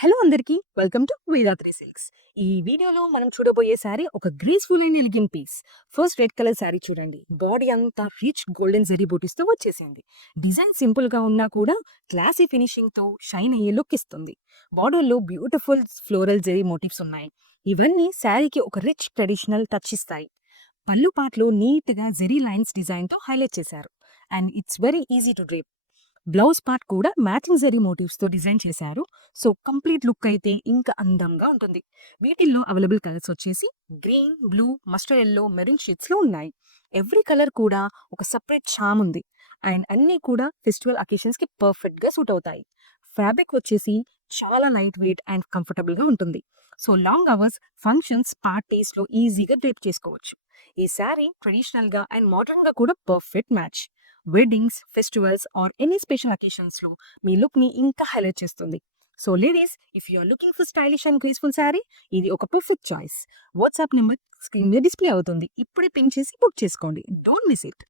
Hello అందరికీ welcome to వేదాత్రి silks. ఈ వీడియోలో మనం చూడబోయే శారీ ఒక graceful and elegant piece. First red colour sari చూడండి. బాడీ అంతా రిచ్ గోల్డెన్ జరీ బూటీస్తో వచ్చేసింది. డిజైన్ సింపుల్ గా ఉన్నా కూడా క్లాసీ ఫినిషింగ్ తో షైన్ అయ్యే లుక్ ఇస్తుంది. బార్డర్లో బ్యూటిఫుల్ ఫ్లోరల్ జరీ మోటివ్స్ ఉన్నాయి. ఇవన్నీ శారీకి ఒక రిచ్ ట్రెడిషనల్ టచ్ ఇస్తాయి. పళ్ళు పాటలో నీట్ గా జెరీ లైన్స్ డిజైన్ తో హైలైట్ చేశారు. And it's very easy to drape. Blouse part కూడా మ్యాచింగ్ జరీ మోటివ్స్ తో డిజైన్ చేశారు. సో కంప్లీట్ లుక్ అయితే ఇంకా అందంగా ఉంటుంది. వీటిల్లో అవైలబుల్ కలర్స్ వచ్చేసి green, blue, mustard yellow, maroon shades లో ఉన్నాయి. ఎవ్రీ కలర్ కూడా ఒక సపరేట్ చామ్ ఉంది. అండ్ అన్నీ కూడా ఫెస్టివల్ అకేషన్స్ కి పర్ఫెక్ట్ గా సూట్ అవుతాయి. ఫ్యాబ్రిక్ వచ్చేసి చాలా లైట్ వెయిట్ అండ్ కంఫర్టబుల్ గా ఉంటుంది. So long hours, functions, parties లో ఈజీగా డ్రేప్ చేసుకోవచ్చు. ఈ శారీ ట్రెడిషనల్ గా అండ్ మోడర్న్ గా కూడా perfect match. Weddings, festivals or any special occasions లో మీ లుక్ ని ఇంకా హైలైట్ చేస్తుంది. So ladies, if you are looking for stylish and graceful sari, ఇది ఒక perfect choice. WhatsApp number screen మీద డిస్ప్లే అవుతుంది. ఇప్పుడే పింక్ చేసి బుక్ చేసుకోండి. Don't miss it.